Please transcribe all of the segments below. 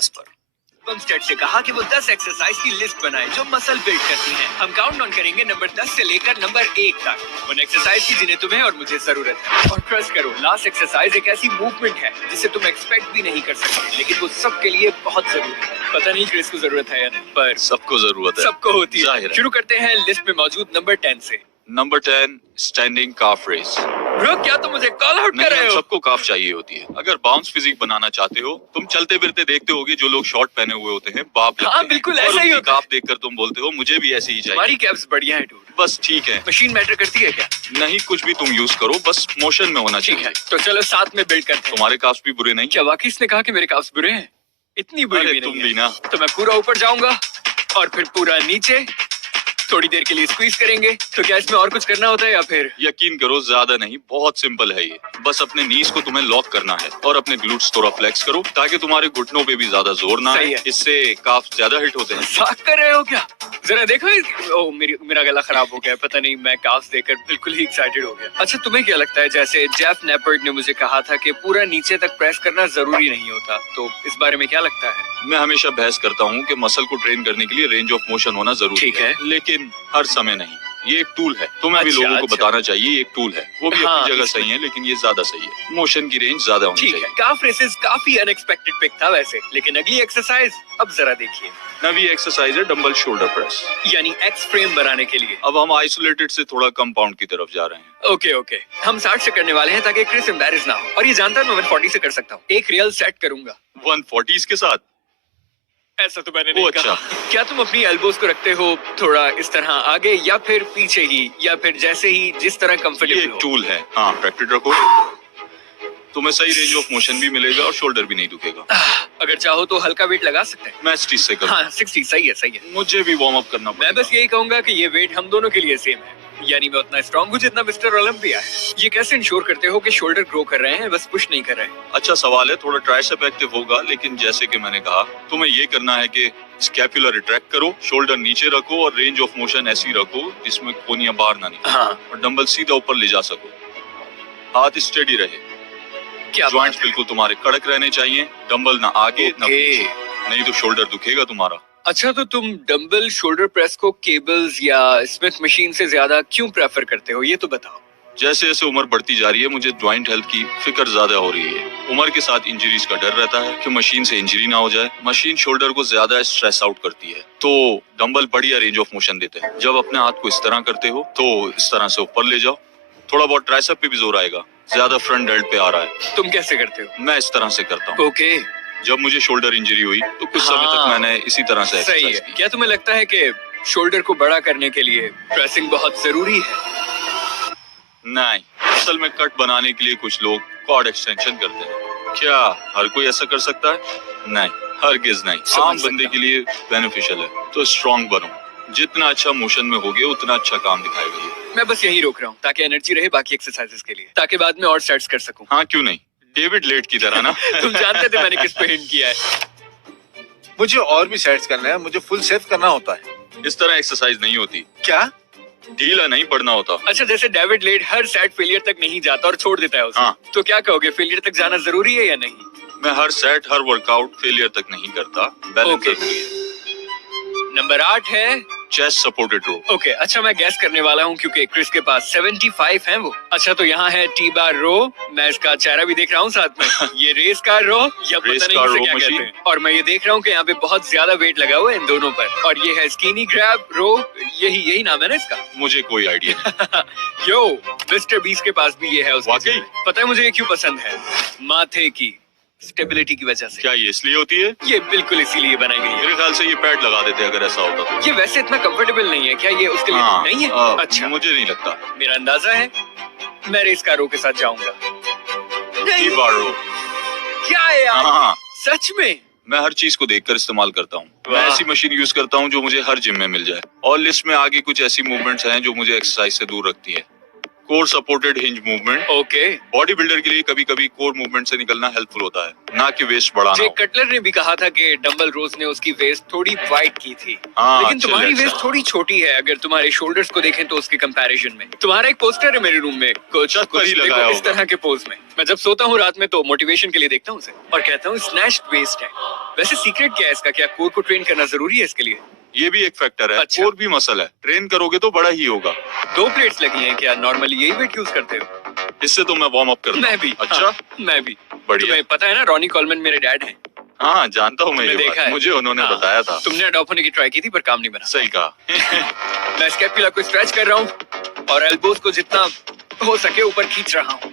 10 पर। पंपस्टेड से कहा कि वो 10 एक्सरसाइज की लिस्ट बनाए जो मसल बिल्ड करती हैं। हम काउंट डाउन करेंगे नंबर 10 से लेकर नंबर 1 तक उन एक्सरसाइज की जिन्हें तुम्हें और मुझे जरूरत है। और ट्रस्ट करो, लास्ट एक्सरसाइज एक ऐसी मूवमेंट है जिसे तुम एक्सपेक्ट भी नहीं कर सकते, लेकिन वो सबके लिए बहुत जरूरी है। पता नहीं क्रिस को जरूरत है या नहीं, पर सबको जरूरत है, सबको होती है। है। शुरू करते हैं लिस्ट में मौजूद नंबर 10 से। नंबर 10 स्टैंडिंग काफ रेस। ब्रो, क्या तुम मुझे कॉल आउट कर रहे हो? सबको काफ चाहिए होती है। अगर बाउंस फिजिक बनाना चाहते हो, तुम चलते फिरते देखते होगे जो लोग शॉर्ट पहने हुए होते हैं, बाप लगते हाँ, हैं। बिल्कुल और ऐसा ही उनकी होता है। काफ देखकर तुम बोलते हो मुझे भी ऐसी ही चाहिए। हमारी कैप्स बढ़िया है डूड। बस ठीक है, मशीन मैटर करती है क्या? नहीं कुछ भी तुम यूज करो, बस मोशन में होना ठीक चाहिए। है, तो चलो साथ में बिल्ड करते हैं। तुम्हारे काफ्स भी बुरे नहीं। क्या वाकई इसने कहा कि मेरे काफ्स बुरे हैं? इतनी बुरी अरे भी तुम नहीं भी है। ना। तो मैं पूरा ऊपर जाऊंगा और फिर पूरा नीचे, थोड़ी देर के लिए स्क्वीज करेंगे। तो क्या इसमें और कुछ करना होता है या फिर? यकीन करो ज्यादा नहीं, बहुत सिंपल है ये। बस अपने नीज को तुम्हें लॉक करना है और अपने ग्लूट्स थोड़ा फ्लेक्स करो ताकि तुम्हारे घुटनों पे भी ज्यादा जोर ना सही आए। है। इससे काफ ज्यादा हिट होते हैं। मजाक कर रहे हो क्या? जरा देखो ओ, मेरा गला खराब हो गया है। पता नहीं, मैं काफ्स देखकर बिल्कुल ही एक्साइटेड हो गया। अच्छा, तुम्हें क्या लगता है, जैसे जेफ नेपर्ड ने मुझे कहा था कि पूरा नीचे तक प्रेस करना जरूरी नहीं होता, तो इस बारे में क्या लगता है? मैं हमेशा बहस करता हूँ कि मसल को ट्रेन करने के लिए रेंज ऑफ मोशन होना जरूरी ठीक है। लेकिन हर समय नहीं। ये एक टूल है, तुम्हें भी अच्छा, लोगों को अच्छा। बताना चाहिए ये एक टूल है। वो भी हाँ, अपनी जगह इसमें- सही है, लेकिन ये ज्यादा सही है। मोशन की रेंज ज्यादा होनी ठीक चाहिए। है, काफ रेसेस काफी अनएक्सपेक्टेड पिक था वैसे, लेकिन अगली एक्सरसाइज अब जरा देखिए। नवी एक्सरसाइज है डंबल शोल्डर प्रेस। यानी एक्स फ्रेम बनाने के लिए। अब हम आइसोलेटेड से थोड़ा कंपाउंड की तरफ जा रहे हैं। ओके ओके, हम 60 से करने वाले हैं ताकि क्रिस एम्बैरेस ना हो। और ये जानता है मैं 140 से कर सकता हूँ। एक रियल सेट करूंगा। 140 के साथ? ऐसा तो मैंने नहीं ओ, कहा। अच्छा। क्या तुम अपनी एल्बोज को रखते हो थोड़ा इस तरह आगे या फिर पीछे ही, या फिर जैसे ही जिस तरह ये कंफर्टेबल एक हो? टूल है। हाँ, प्रैक्टिस रखो, तुम्हें सही रेंज ऑफ मोशन भी मिलेगा और शोल्डर भी नहीं दुखेगा। अगर चाहो तो हल्का वेट लगा सकते हैं। मैं 60 से करूँ। हाँ, 60 सही है, सही है। मुझे भी वार्म अप करना मैं पड़ेगा। बस यही कहूंगा कि ये वेट हम दोनों के लिए सेम है। यानी मैं उतना स्ट्रॉन्ग हूँ जितना मिस्टर ओलंपिया है। ये कैसे इंश्योर करते हो कि शोल्डर ग्रो कर रहे हैं, बस पुश नहीं कर रहे हैं? अच्छा सवाल है, थोड़ा ट्राइसेप एक्टिव होगा, लेकिन जैसे कि मैंने कहा, तुम्हें ये करना है कि स्कैपुलर रिट्रैक्ट करो, शोल्डर नीचे रखो और रेंज ऑफ मोशन ऐसी रखो जिसमें कोनियां बाहर ना निकले। हाँ। और डंबल सीधा ऊपर ले जा सको। हाथ स्टेडी रहे, क्या जॉइंट्स बात है। बिल्कुल तुम्हारे कड़क रहने चाहिए। डंबल ना आगे ना ओके। पीछे, नहीं तो शोल्डर दुखेगा तुम्हारा। अच्छा, तो तुम डंबल शोल्डर प्रेस को केबल्स या स्मिथ मशीन से ज्यादा क्यों प्रेफर करते हो, ये तो बताओ। जैसे जैसे उम्र बढ़ती जा रही है, मुझे जॉइंट हेल्थ की फिक्र ज्यादा हो रही है। उम्र के साथ इंजरीज का डर रहता है कि मशीन से इंजरी ना हो जाए। मशीन शोल्डर को ज्यादा स्ट्रेस आउट करती है, तो डंबल बढ़िया रेंज ऑफ मोशन देते हैं। जब अपने हाथ को इस तरह करते हो तो इस तरह से ऊपर ले जाओ, थोड़ा बहुत ट्राइसेप पे भी जोर आएगा। ज्यादा फ्रंट डेल्ट पे आ रहा है। तुम कैसे करते हो? मैं इस तरह से करता हूँ। ओके, जब मुझे शोल्डर इंजरी हुई तो कुछ समय हाँ। तक मैंने इसी तरह से सही एक्सरसाइज है। की। क्या तुम्हें लगता है कि शोल्डर को बड़ा करने के लिए प्रेसिंग बहुत जरूरी है? नहीं, असल में कट बनाने के लिए कुछ लोग कॉर्ड एक्सटेंशन करते हैं। क्या हर कोई ऐसा कर सकता है? नहीं, हरगिज नहीं। समझ आम सकता बंदे हूं। के लिए बेनिफिशियल है। तो स्ट्रांग बनो, जितना अच्छा मोशन में होगे उतना अच्छा काम दिखाएगा ये। मैं बस यही रोक रहा हूँ ताकि एनर्जी रहे बाकी एक्सरसाइजेस के लिए, ताकि बाद में और सेट्स कर सकूं। हाँ क्यों नहीं, डेविड लेट की तरह ना। तुम जानते थे मैंने किस पे हिंट किया है। मुझे और भी सेट्स करना है, मुझे फुल सेट करना होता है। इस तरह एक्सरसाइज नहीं होती, क्या? ढीला नहीं पड़ना होता। अच्छा, जैसे David let her set failure तक नहीं जाता और छोड़ देता है उसे, हाँ। तो क्या कहोगे, फेलियर तक जाना जरूरी है या नहीं? मैं हर सेट हर वर्कआउट फेलियर तक नहीं करता, बैलेंस ओके। जरूरी है। नंबर 8 है चेस्ट सपोर्टेड रो। ओके। अच्छा, मैं गैस करने वाला हूँ क्योंकि क्रिस के पास 75 है वो। अच्छा, तो यहाँ है टी बार रो। मैं इसका चेहरा भी देख रहा हूँ साथ में। ये रेस कार रो या पता रेस नहीं कार इसे रो क्या कहते मशीन। हैं। और मैं ये देख रहा हूँ कि यहाँ पे बहुत ज्यादा वेट लगा हुआ है इन दोनों पर। और ये है स्कीनी ग्रैब रो, यही नाम है ना इसका? मुझे कोई आइडिया नहीं। यो, मिस्टर बीस के पास भी ये है उसके वाकई? जिम में। पता है मुझे ये क्यों पसंद है? माथे की स्टेबिलिटी की वजह से। क्या ये इसलिए होती है? ये बिल्कुल इसीलिए बनाई गई है। मेरे ख्याल से ये पैड लगा देते अगर ऐसा होता तो। ये वैसे इतना कंफर्टेबल नहीं है, क्या ये उसके लिए हाँ, नहीं है? अच्छा, मुझे नहीं लगता। मेरा अंदाजा है मैं रेस कारों के साथ जाऊंगा। नहीं, टी बार रो। क्या है यार? हाँ, सच में? मैं हर चीज को देखकर इस्तेमाल करता हूँ। मैं वाह। ऐसी मशीन यूज करता हूँ जो मुझे हर जिम में मिल जाए। और लिस्ट में आगे कुछ ऐसी मूवमेंट्स हैं जो मुझे एक्सरसाइज से दूर रखती है। Core supported hinge movement. Okay. Body builder के लिए कभी कभी कोर मूवमेंट से निकलना हेल्पफुल होता है, ना कि वेस्ट बढ़ाना जे हो। कटलर ने भी कहा था कि डंबल रोज ने उसकी वेस्ट थोड़ी वाइड की थी। हाँ, लेकिन चलिए, तुम्हारी अच्छा। वेस्ट थोड़ी छोटी है अगर तुम्हारे शोल्डर्स को देखें तो उसके कंपैरिजन में। तुम्हारा एक पोस्टर है मेरे रूम में, कुछ छत पर ही देखो लगाया इस होगा। तरह के पोज में। मैं जब सोता हूँ रात में तो मोटिवेशन के लिए देखता हूँ उसे और कहता हूँ स्नैश्ड वेस्ट है। वैसे सीक्रेट क्या है इसका? क्या कोर को ट्रेन करना जरूरी है इसके लिए? ये भी एक फैक्टर है। अच्छा। कोर भी मसल है, ट्रेन करोगे तो बड़ा ही होगा। 2 प्लेट्स लगी हैं क्या? नॉर्मली यही वेट यूज करते हो? इससे तो मैं वार्म अप करता हूँ। मैं भी। अच्छा, हाँ, मैं भी। बढ़िया। तुम्हें पता है ना रॉनी कॉलमन मेरे डैड हैं। हाँ जानता हूँ मैं तुमने ये देखा बात। है? मुझे उन्होंने हाँ। बताया था। तुमने अडॉप्ट होने की ट्राई की थी पर काम नहीं बना। सही कहा। मैं स्कैपुला को स्ट्रेच कर रहा हूँ और एल्बोज को जितना हो सके ऊपर खींच रहा हूँ।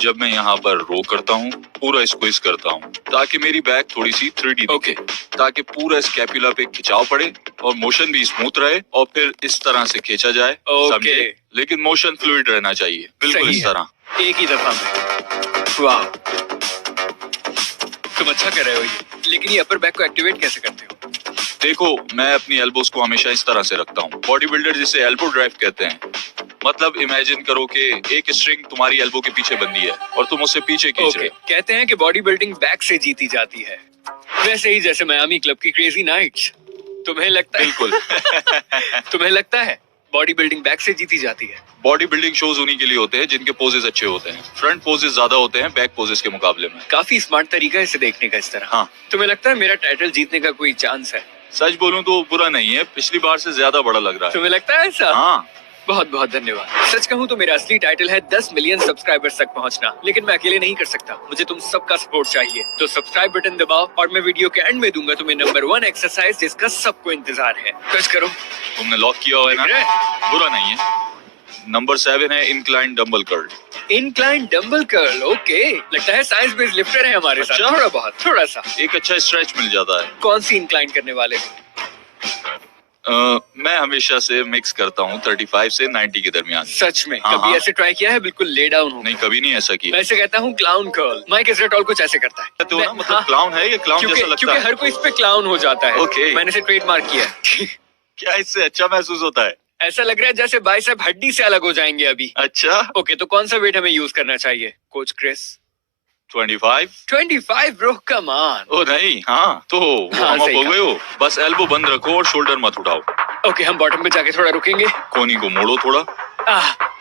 जब मैं यहाँ पर रो करता हूँ, पूरा स्क्वीज करता हूँ ताकि मेरी बैक थोड़ी सी 3D दिखे, ओके। ताकि पूरा स्कैपुला पे खिंचाव पड़े और मोशन भी स्मूथ रहे और फिर इस तरह से खींचा जाए। ओके। समझे? लेकिन मोशन फ्लूइड रहना चाहिए, बिल्कुल सही इस है। तरह। एक ही दफा में। वाह, तुम अच्छा कर रहे हो ये। लेकिन ये अपर बैक को एक्टिवेट कैसे करते हो? देखो, मैं अपनी एल्बोज को हमेशा इस तरह से रखता हूँ। बॉडी बिल्डर जिसे एल्बो ड्राइव कहते हैं। मतलब इमेजिन करो कि एक स्ट्रिंग तुम्हारी एल्बो के पीछे बंधी है और तुम उससे पीछे खींच ओके। रहे हो। कहते हैं कि बॉडी बिल्डिंग बैक से जीती जाती है, वैसे ही जैसे मियामी क्लब की क्रेजी नाइट्स। तुम्हें लगता है? बिल्कुल। तुम्हें लगता है बॉडी बिल्डिंग बैक से जीती जाती है? बॉडी बिल्डिंग शोज उन्हीं के लिए होते हैं जिनके पोजेस अच्छे होते हैं। फ्रंट पोजेस ज्यादा होते हैं बैक पोजेस के मुकाबले में। काफी स्मार्ट तरीका है इसे देखने का इस तरह। हाँ। तुम्हें लगता है मेरा टाइटल जीतने का कोई चांस है? सच बोलूं तो बुरा नहीं है, पिछली बार से ज्यादा बड़ा लग रहा है। तुम्हें लगता है ऐसा? हाँ। बहुत बहुत धन्यवाद। सच कहूँ तो मेरा असली टाइटल है 10 मिलियन सब्सक्राइबर्स तक पहुंचना, लेकिन मैं अकेले नहीं कर सकता। मुझे तुम सबका सपोर्ट चाहिए। तो सब्सक्राइब बटन दबाओ और मैं वीडियो के एंड में दूंगा तुम्हें नंबर 1 एक्सरसाइज जिसका सबको इंतजार है। टच करो। तुमने लॉक किया हुआ है दिख रहा ना? बुरा नहीं है। नंबर 7 है incline dumbbell curl. Incline dumbbell curl. Okay, लगता है साइंस बेस्ड लिफ्टर है हमारे साथ। अच्छा। थोड़ा सा। एक अच्छा स्ट्रेच मिल जाता है। कौन सी इंक्लाइन करने वाले हो? मैं हमेशा से मिक्स करता हूँ 35 से 90 के दरमियान। सच में? हाँ, कभी हाँ। ऐसे ट्राई किया है? बिल्कुल ले डाउन हो। नहीं, कभी नहीं ऐसा किया। मैं इसे कहता हूँ क्लाउन कर्ल। माइक इजराटॉल कुछ ऐसे करता है। कहते हो ना, मैं- मतलब हाँ। क्लाउन है ये, क्लाउन क्योंकि जैसा लगता क्योंकि है। हर कोई इस पे क्लाउन हो जाता है। ओके। मैंने इसे ट्रेडमार्क किया है। क्या इससे अच्छा महसूस होता है? ऐसा लग रहा है जैसे बाइसेप हड्डी से अलग हो जाएंगे अभी। अच्छा। ओके, तो कौन सा वेट हमें यूज करना चाहिए coach Chris? 25। 25 bro, come on. ओ नहीं, हाँ तो हाँ, वार्म अप सही हो कहा। गए हो। बस एल्बो बंद रखो और शोल्डर मत उठाओ। ओके, हम बॉटम पे जाके थोड़ा रुकेंगे। कोनी को मोड़ो थोड़ा।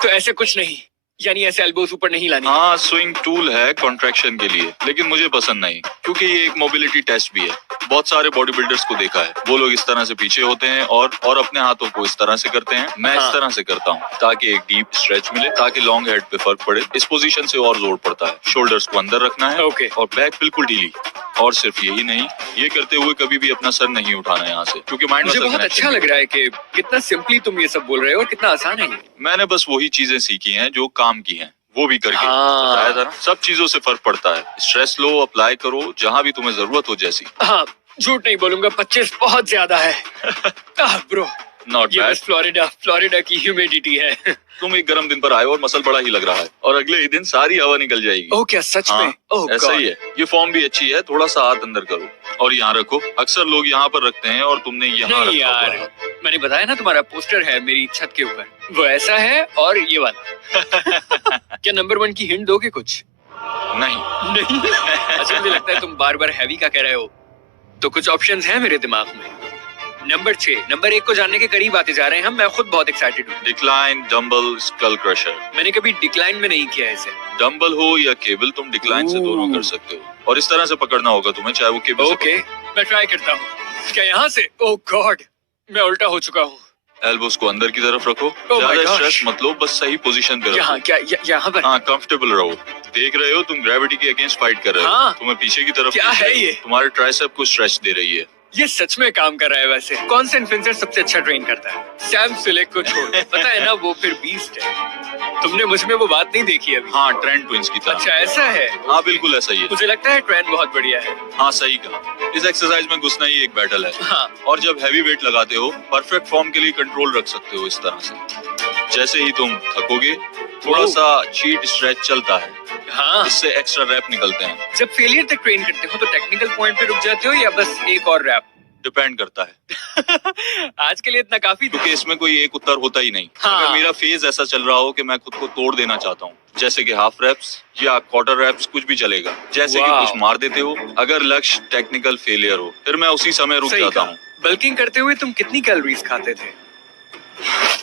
तो ऐसे कुछ नहीं, यानी ऐसे एल्बोस ऊपर नहीं लानी। हाँ, स्विंग टूल है कॉन्ट्रैक्शन के लिए, लेकिन मुझे पसंद नहीं क्योंकि ये एक मोबिलिटी टेस्ट भी है। बहुत सारे बॉडी बिल्डर्स को देखा है, वो लोग इस तरह से पीछे होते हैं और अपने हाथों को इस तरह से करते हैं। मैं हाँ। इस तरह से करता हूँ ताकि एक डीप स्ट्रेच मिले, ताकि लॉन्ग हेड पे फर्क पड़े। इस पोजीशन से और जोर पड़ता है। शोल्डर्स को अंदर रखना है ओके। और बैक बिल्कुल ढीली। और सिर्फ यही नहीं, ये करते हुए कभी भी अपना सर नहीं उठाना यहाँ से, क्योंकि माइंड मुझे बहुत अच्छा लग रहा है कि कितना सिंपली तुम ये सब बोल रहे हो और कितना आसान है ये। मैंने बस वही चीजें सीखी हैं जो काम की हैं, वो भी करके हाँ। बताया था ना। सब चीजों से फर्क पड़ता है। स्ट्रेस लो, अप्लाई करो जहां भी तुम्हें जरूरत हो जैसी। हाँ, झूठ नहीं बोलूंगा, 25 बहुत ज्यादा है। ब्रो, नॉट ये बैड। बस फ्लोरिडा की ह्यूमिडिटी है। तुम एक गर्म दिन पर आए और मसल बड़ा ही लग रहा है और अगले ही दिन सारी हवा निकल जाएगी। ओह क्या सच हाँ, में? ओह ऐसा गॉड। ही है। ये फॉर्म भी अच्छी है, थोड़ा सा हाथ अंदर करो और यहाँ रखो। अक्सर लोग यहाँ पर रखते हैं और तुमने यहाँ नहीं रखा हुआ यार, है। मैंने बताया ना तुम्हारा पोस्टर है मेरी छत के ऊपर, वो ऐसा है और ये वाला। क्या नंबर 1 की हिंट दोगे कुछ? नहीं। नहीं। अच्छा, मुझे लगता है तुम बार बार हैवी का कह रहे हो, तो कुछ ऑप्शंस हैं मेरे दिमाग में। नंबर 6, नंबर 1 को जानने के करीब आते जा रहे हैं हम। मैं खुद बहुत एक्साइटेड हूँ। Decline dumbbell skull crusher. मैंने कभी डिक्लाइन में नहीं किया इसे। डंबल हो या केबल, तुम डिक्लाइन से दोनों कर सकते हो और इस तरह से पकड़ना होगा तुम्हें, चाहे वो केबल से ओके, मैं ट्राई करता हूँ। क्या यहाँ से? ओह गॉड, मैं उल्टा हो चुका हूँ। एल्बोस को अंदर की तरफ रखो। Oh my ज्यादा gosh. स्ट्रेस मत लो, बस सही पोजीशन पे यहाँ रखो। क्या? यहाँ पर? हाँ, कंफर्टेबल रहो। देख रहे हो तुम ग्रेविटी के अगेंस्ट फाइट कर रहे हो। हाँ। तुम्हें पीछे की तरफ क्या खींच है रही ये? तुम्हारे ट्राइसेप को स्ट्रेच दे रही है। ये सच में काम कर रहा है। वैसे कौन सा इन्फ्लुएंसर सबसे अच्छा ट्रेन करता है? सैम सुलेक को छोड़। पता है ना, वो फिर बीस्ट है। तुमने मुझ में वो बात नहीं देखी अभी। हाँ, ट्रेंड ट्विंस की तरह। अच्छा ऐसा है? हाँ, बिल्कुल ऐसा ही है। मुझे लगता है ट्रेंड बहुत बढ़िया है। हाँ, सही कहा। इस एक्सरसाइज में घुसना ही एक बैटल है। हाँ, और जब हैवी वेट लगाते हो, परफेक्ट फॉर्म के लिए कंट्रोल रख सकते हो इस तरह से। जैसे ही तुम थकोगे, थोड़ा ओह। सा चीट स्ट्रेच चलता है, हाँ। इससे एक्स्ट्रा रैप निकलते हैं। जब फेलियर तक ट्रेन करते हो तो टेक्निकल पॉइंट पे रुक जाते हो या बस एक और रैप? डिपेंड करता है, आज के लिए इतना काफी था। क्योंकि इसमें कोई एक उत्तर होता ही नहीं। हाँ। अगर मेरा फेज ऐसा चल रहा हो कि मैं खुद को तोड़ देना चाहता हूँ, जैसे कि हाफ रेप्स या क्वार्टर रेप्स, कुछ भी चलेगा, जैसे कि वाह। कुछ मार देते हो, अगर लक्ष्य टेक्निकल फेलियर हो, फिर मैं उसी समय रुक सही जाता कहा। हूँ। बल्किंग करते हुए तुम कितनी कैलोरीज खाते थे?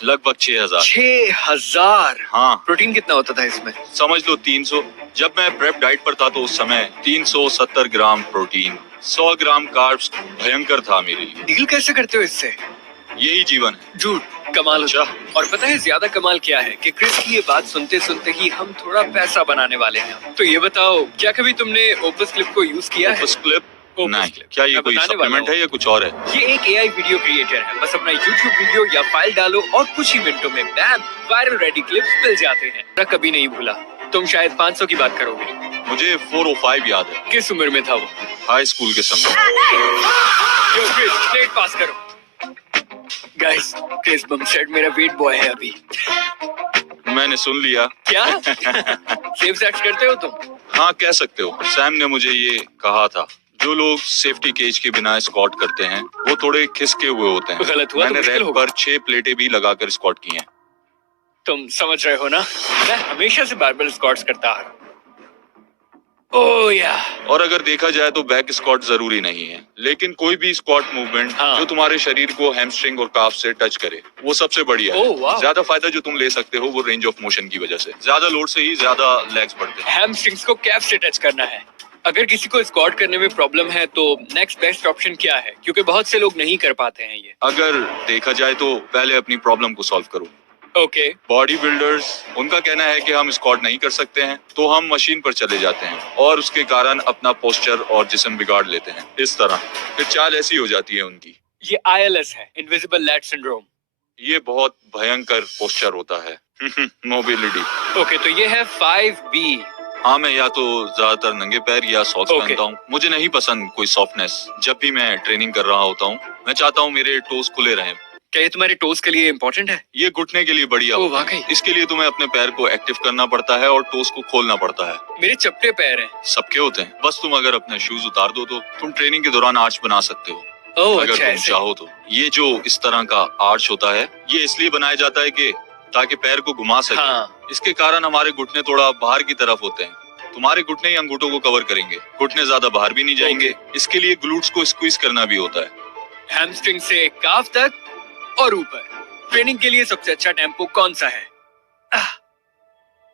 लगभग 6000। 6000। हाँ, प्रोटीन कितना होता था इसमें? समझ लो 300। जब मैं प्रेप डाइट पर था तो उस समय 370 ग्राम प्रोटीन, 100 ग्राम कार्ब्स भयंकर था मेरे लिए। डील कैसे करते हो इससे? यही जीवन है। झूठ कमाल होता। अच्छा। और पता है ज्यादा कमाल क्या है कि क्रिस की ये बात सुनते सुनते ही हम थोड़ा पैसा बनाने वाले हैं। तो ये बताओ, क्या कभी तुमने ओपस क्लिप को यूज किया है? Opus clip? ओपस नहीं। क्लिप। क्या ये मैं कोई बताने वाला सप्लीमेंट है हूँ। या कुछ और है? ये एक एआई वीडियो क्रिएटर है। बस अपना यूट्यूब वीडियो या फाइल डालो और कुछ ही मिनटों में बैम वायरल रेडी क्लिप्स मिल जाते हैं। मैं कभी नहीं भूला। तुम शायद 500 की बात करोगे। मुझे 405 याद है, किस उम्र में था वो? हाई स्कूल के समय। यो क्रिस, प्लेट पास करो। गाइस, क्रिस बमसेट मेरा वेट बॉय है अभी। मैंने सुन लिया। क्या? सेफ सेक्स करते हो तुम? हाँ, कह सकते हो। सैम ने मुझे ये कहा था, जो लोग सेफ्टी केज के बिना स्क्वाट करते हैं वो थोड़े खिसके हुए होते हैं। गलत हुआ तो मैंने मुश्किल रैक होगा। पर 6 प्लेटें भी लगाकर स्क्वाट की हैं। तुम समझ रहे हो ना? मैं हमेशा से बारबेल स्क्वाट्स करता आ रहा हूं। ओह या। और अगर देखा जाए तो बैक स्क्वाट जरूरी नहीं है, लेकिन कोई भी स्क्वाट मूवमेंट हाँ। जो तुम्हारे शरीर को हैमस्ट्रिंग और काफ से टच करे, वो सबसे बढ़िया ओह, वाह। है। ज्यादा फायदा जो तुम ले सकते हो वो रेंज ऑफ मोशन की वजह से। ज्यादा लोड से ही ज्यादा लेग्स बढ़ते हैं। हैमस्ट्रिंग्स को कैफ से टच करना है। अगर किसी को स्क्वाट करने में प्रॉब्लम है तो नेक्स्ट बेस्ट ऑप्शन क्या है? क्योंकि बहुत से लोग नहीं कर पाते हैं ये। अगर देखा जाए तो पहले अपनी प्रॉब्लम को सॉल्व करो। ओके। बॉडी बिल्डर्स, उनका कहना है कि हम स्क्वाट नहीं कर सकते हैं, तो हम मशीन पर चले जाते हैं और उसके कारण अपना पोस्चर और जिस्म बिगाड़ लेते हैं। इस तरह फिर चाल ऐसी हो जाती है उनकी। ये ILS है, इनविजिबल लैट सिंड्रोम। ये बहुत भयंकर पोस्चर होता है। मोबिलिटी। ओके, तो ये है 5B। हाँ, मैं या तो ज्यादातर नंगे पैर या सॉक्स Okay. पहनता हूँ। मुझे नहीं पसंद कोई सॉफ्टनेस। जब भी मैं ट्रेनिंग कर रहा होता हूँ, मैं चाहता हूँ मेरे टोस खुले रहें। क्या ये तुम्हारे टोस के लिए इम्पोर्टेंट है? ये घुटने के लिए बढ़िया ओह, होता है। वाकई? इसके लिए तुम्हें अपने पैर को एक्टिव करना पड़ता है और टोस को खोलना पड़ता है। मेरे चपटे पैर हैं। सबके होते हैं। बस तुम अगर अपने शूज उतार दो तो तुम ट्रेनिंग के दौरान आर्च बना सकते हो। ओह अगर अच्छा, तुम ऐसे। चाहो तो। ये जो इस तरह का आर्च होता है, ये इसलिए बनाया जाता है कि ताकि पैर को घुमा सके। हाँ। इसके कारण हमारे घुटने थोड़ा बाहर की तरफ होते हैं। तुम्हारे घुटने ही अंगूठों को कवर करेंगे। घुटने ज्यादा बाहर भी नहीं जाएंगे। इसके लिए ग्लूट्स को स्क्वीज करना भी होता है। हैमस्ट्रिंग से काफ तक और ऊपर। ट्रेनिंग के लिए सबसे अच्छा टेम्पो कौन सा है?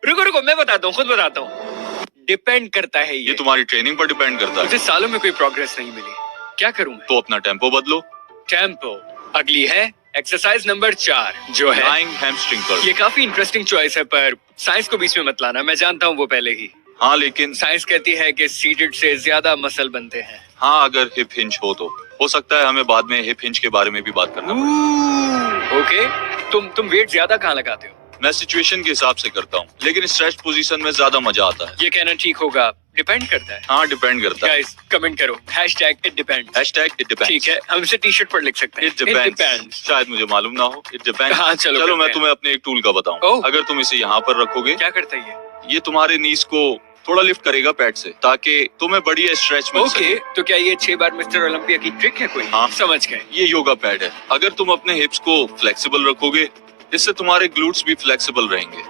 रुको रुको, मैं बताता हूँ, खुद बताता हूँ। डिपेंड करता है ये तुम्हारी ट्रेनिंग पर डिपेंड करता है। मुझे सालों में कोई प्रोग्रेस नहीं मिली। क्या करूँ मैं? तो अपना टेम्पो बदलो। टेम्पो। अगली है एक्सरसाइज नंबर 4, जो है लाइंग हैमस्ट्रिंग कर्ल। ये काफी इंटरेस्टिंग चॉइस है, पर साइंस को बीच में मत लाना। मैं जानता हूँ वो पहले ही। हाँ, लेकिन साइंस कहती है कि सीटेड से ज्यादा मसल बनते हैं। हाँ, अगर हिप हिंज हो तो हो सकता है हमें बाद में हिप हिंज के बारे में भी बात करना पड़े। ओके, तुम वेट ज्यादा कहाँ लगाते हो? मैं सिचुएशन के हिसाब से करता हूँ, लेकिन स्ट्रेच पोजीशन में ज्यादा मजा आता है। ये कहना ठीक होगा, डिपेंड करता है। हाँ, डिपेंड करता है। गाइस कमेंट करो #it depends। Hashtag it depends. ठीक है, हम इसे टी शर्ट पर लिख सकते हैं। It depends. शायद मुझे मालूम ना हो। It depends. हाँ, चलो चलो करते मैं हैं। तुम्हें अपने एक टूल का बताऊं। ओह। अगर तुम इसे यहाँ पर रखोगे, क्या करता है ये? ये तुम्हारे नीज को थोड़ा लिफ्ट करेगा पैड से, ताकि तुम्हें बढ़िया स्ट्रेच मिल ओके, सके। तो क्या ये 6 बार मिस्टर ओलंपिया की ट्रिक है कोई? हाँ। समझ गए। ये योगा पैड है। अगर तुम अपने हिप्स को फ्लेक्सिबल रखोगे, इससे तुम्हारे ग्लूट्स भी फ्लेक्सिबल रहेंगे,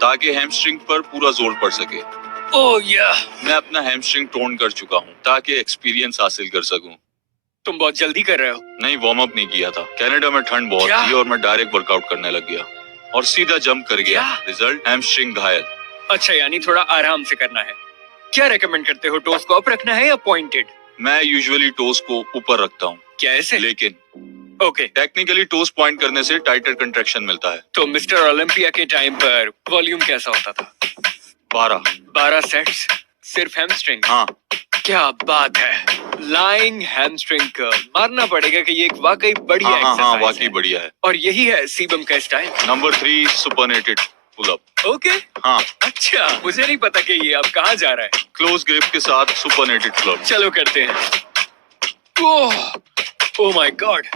ताकि हैमस्ट्रिंग पर पूरा जोर पड़ सके। ओह या। मैं अपना हैमस्ट्रिंग टोन कर चुका हूँ, ताकि एक्सपीरियंस हासिल कर सकूं। तुम बहुत जल्दी कर रहे हो। नहीं, वार्म अप नहीं किया था। कनाडा में ठंड बहुत क्या? थी और मैं डायरेक्ट वर्कआउट करने लग गया और सीधा जंप कर गया। क्या? रिजल्ट हैमस्ट्रिंग घायल। अच्छा, यानी थोड़ा आराम से करना है। क्या रेकमेंड करते हो, टोस को अप रखना है या पॉइंटेड? मैं यूजुअली टोस को ऊपर रखता हूँ, क्या ऐसे? लेकिन ओके, टेक्निकली टोस पॉइंट करने से टाइटर कंट्रैक्शन मिलता है। तो मिस्टर ओलंपिया के टाइम पर वॉल्यूम कैसा होता था? 12 सेट्स, सिर्फ हैमस्ट्रिंग। हाँ, क्या बात है। Lying hamstring curl. मानना पड़ेगा कि ये एक वाकई बढ़िया हाँ, हाँ, हाँ, एक्सरसाइज वाकई है। बढ़िया है। और यही है सीबम का style. Number 3 supinated pull up. Okay, हाँ, अच्छा, मुझे नहीं पता कि ये अब कहाँ जा रहा है। क्लोज ग्रिप के साथ सुपरनेटेड पुल अप। चलो करते हैं। Oh my God.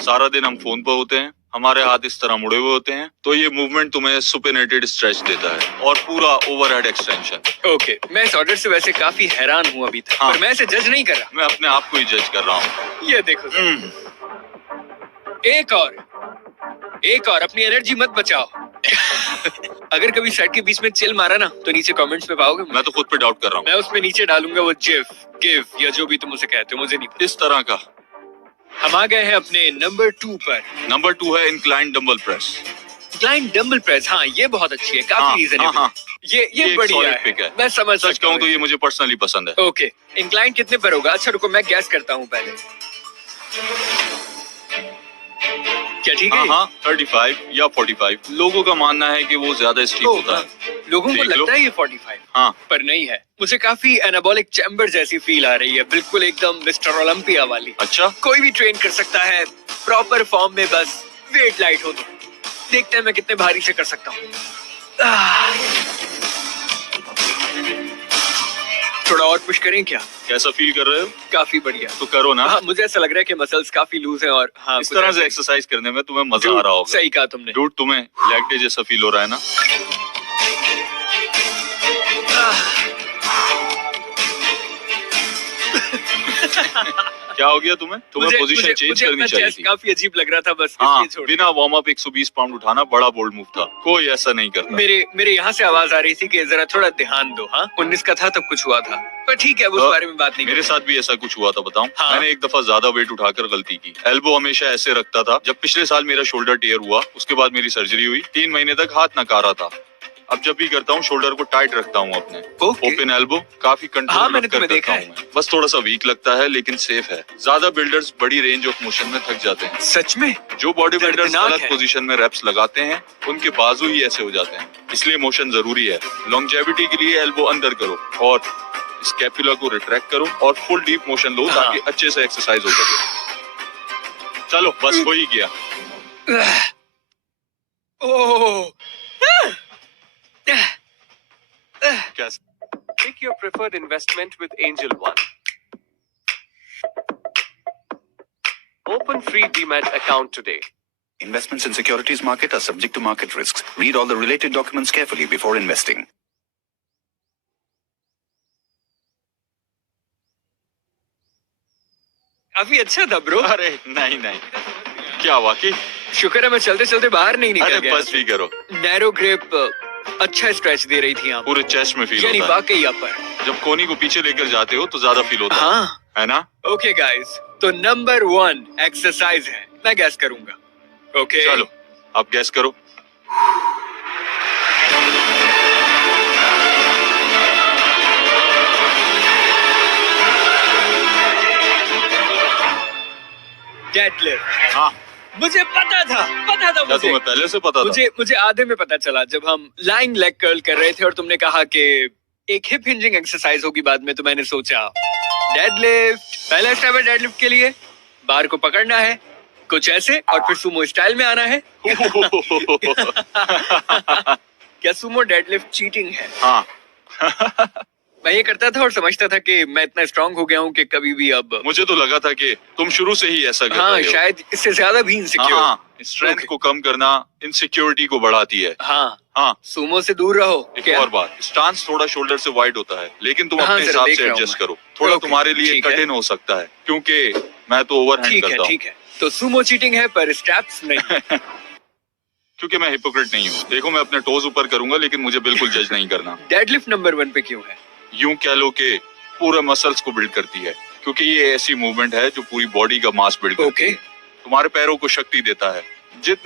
सारा दिन हम फोन पर होते हैं, हमारे हाथ इस तरह मुड़े हुए होते हैं, तो ये मूवमेंट तुम्हें सुपेनेटेड स्ट्रेच देता है और पूरा ओवरहेड एक्सटेंशन। ओके, मैं इस ऑर्डर से वैसे काफी हैरान हूँ अभी तक, हाँ। पर मैं इसे जज नहीं कर रहा। मैं अपने आप को ही जज कर रहा हूँ। ये देखो जरा। एक और अपनी एनर्जी मत बचाओ। अगर कभी सेट के बीच में चिल मारा ना तो नीचे कमेंट्स में पाओगे। मैं तो खुद पे डाउट कर रहा हूँ। मैं उसमें नीचे डालूंगा वो जिफ, गिव या जो भी तुम उसे कहते हो, मुझे नहीं पता। इस तरह का। हम आ गए हैं अपने नंबर 2 पर। नंबर 2 है incline dumbbell press. Incline dumbbell press, हाँ ये बहुत अच्छी है, काफी रीजनेबल। हाँ। ये एक बढ़िया solid है, pick है। मैं समझ सच सकता कहूँ तो हूँ। ये मुझे पर्सनली पसंद है। ओके, इंक्लाइन कितने पर होगा? अच्छा रुको, मैं गैस करता हूँ पहले। क्या ठीक है? हाँ 35 या 45। लोगों का मानना है कि वो ज्यादा स्टीप होता है। लोगों को देख लो। लगता है ये 45, हाँ पर नहीं है। मुझे काफी एनाबॉलिक चैम्बर जैसी फील आ रही है, बिल्कुल एकदम मिस्टर ओलंपिया वाली। अच्छा। कोई भी ट्रेन कर सकता है प्रॉपर फॉर्म में, बस वेट लाइट हो तो। देखते हैं मैं कितने भारी से कर सकता हूँ। थोड़ा और पुश करें क्या? कैसा फील कर रहे हो? काफी बढ़िया। तो करो ना। हाँ, मुझे ऐसा लग रहा है कि मसल्स काफी लूज हैं और हाँ इस कुछ तरह ऐसे- से एक्सरसाइज करने में तुम्हें मजा आ Dude, रहा होगा। सही कहा तुमने। डूड, तुम्हें लेग डे जैसा फील हो रहा है ना? क्या हो गया तुम्हें? तुम्हें पोजीशन चेंज करनी चाहिए थी। काफी अजीब लग रहा था, बस हाँ, इसलिए छोड़ बिना वार्म अप 120 पाउंड उठाना बड़ा बोल्ड मूव था। कोई ऐसा नहीं करता। मेरे यहाँ से आवाज आ रही थी कि जरा थोड़ा ध्यान दो। हाँ 19 का था तब कुछ हुआ था, पर ठीक है, उस बारे में बात नहीं मेरे करते। साथ भी ऐसा कुछ हुआ था, बताऊं? हाँ। मैंने एक दफा ज्यादा वेट उठाकर गलती की। एल्बो हमेशा ऐसे रखता था। जब पिछले साल मेरा शोल्डर टियर हुआ, उसके बाद मेरी सर्जरी हुई। 3 महीने तक हाथ नकारा था। अब जब भी करता हूँ शोल्डर को टाइट रखता हूँ अपने। Okay. ओपन एल्बो काफी हाँ, कंट्रोल मैंने रखकर तुम्हें करता देखा हूँ मैं। बस थोड़ा सा वीक लगता है लेकिन सेफ है। ज्यादा बिल्डर्स बड़ी रेंज ऑफ मोशन में थक जाते हैं। सच में? जो बॉडी बिल्डर्स दर्दनाक गलत है। पोजीशन में रेप्स लगाते हैं, उनके बाजू ही ऐसे हो जाते हैं। इसलिए मोशन जरूरी है। लॉन्जेविटी के लिए एल्बो अंदर करो और स्कैपुला को रिट्रैक्ट करो और फुल डीप मोशन लो हाँ। ताकि अच्छे से एक्सरसाइज हो सके। चलो बस हो ही गया। ओह, कैसे? Pick your preferred investment with Angel One. Open free Demat account today. Investments in securities market are subject to market risks. Read all the related documents carefully before investing. काफी अच्छा था ब्रो। अरे नहीं नहीं, क्या वाकई? शुक्र है मैं चलते चलते बाहर नहीं निकल अरे गया। बस भी करो। नैरो ग्रिप अच्छा स्ट्रेच दे रही थी यहाँ, पूरे चेस्ट में फील यानी होता है। वाकई अपर। जब कोनी को पीछे लेकर जाते हो तो ज्यादा फील होता हाँ है ना? ओके गाइस, तो नंबर 1 एक्सरसाइज है, मैं गैस करूंगा। ओके चलो आप गैस करो। डेडलिफ्ट। हाँ, मुझे पता था क्या मुझे। तुम्हें पहले से पता था? मुझे आधे में पता चला जब हम लाइंग लेग कर्ल कर रहे थे और तुमने कहा कि एक हिप हिंजिंग एक्सरसाइज होगी बाद में, तो मैंने सोचा डेडलिफ्ट पहला स्टेप है डेडलिफ्ट के लिए। बार को पकड़ना है कुछ ऐसे और फिर सुमो स्टाइल में आना है। क्या सुमो डेडलिफ्ट चीटिंग है? हाँ मैं ये करता था और समझता था कि मैं इतना स्ट्रांग हो गया हूँ कि कभी भी अब मुझे तो लगा था कि तुम शुरू से ही ऐसा कर हाँ रहे हो। शायद इससे ज्यादा भी इनसिक्योर। हाँ, स्ट्रेंथ Okay. को कम करना इनसिक्योरिटी को बढ़ाती है। हाँ हाँ, सुमो से दूर रहो। एक क्या? और बात, स्टांस थोड़ा शोल्डर से वाइड होता है, लेकिन तुम हाँ, अपने जरा हिसाब देख से रहा हूँ एडजस्ट मैं। करो। थोड़ा Okay, तुम्हारे लिए ठीक है। कठिन हो सकता है क्योंकि मैं तो ओवरहैंड ठीक करता है हूँ। ठीक है, तो सुमो चीटिंग है पर स्टेप्स नहीं। क्योंकि मैं हिपोक्रेट नहीं हूँ। देखो मैं अपने टोज ऊपर करूंगा लेकिन मुझे बिल्कुल जज नहीं करना। डेडलिफ्ट नंबर 1 पे क्यों है? यूं कह लो कि पूरे मसल्स को बिल्ड करती है, क्योंकि ये ऐसी मूवमेंट है जो पूरी बॉडी का मास बिल्ड करती ओके है। तुम्हारे पैरों को शक्ति देता है। जितना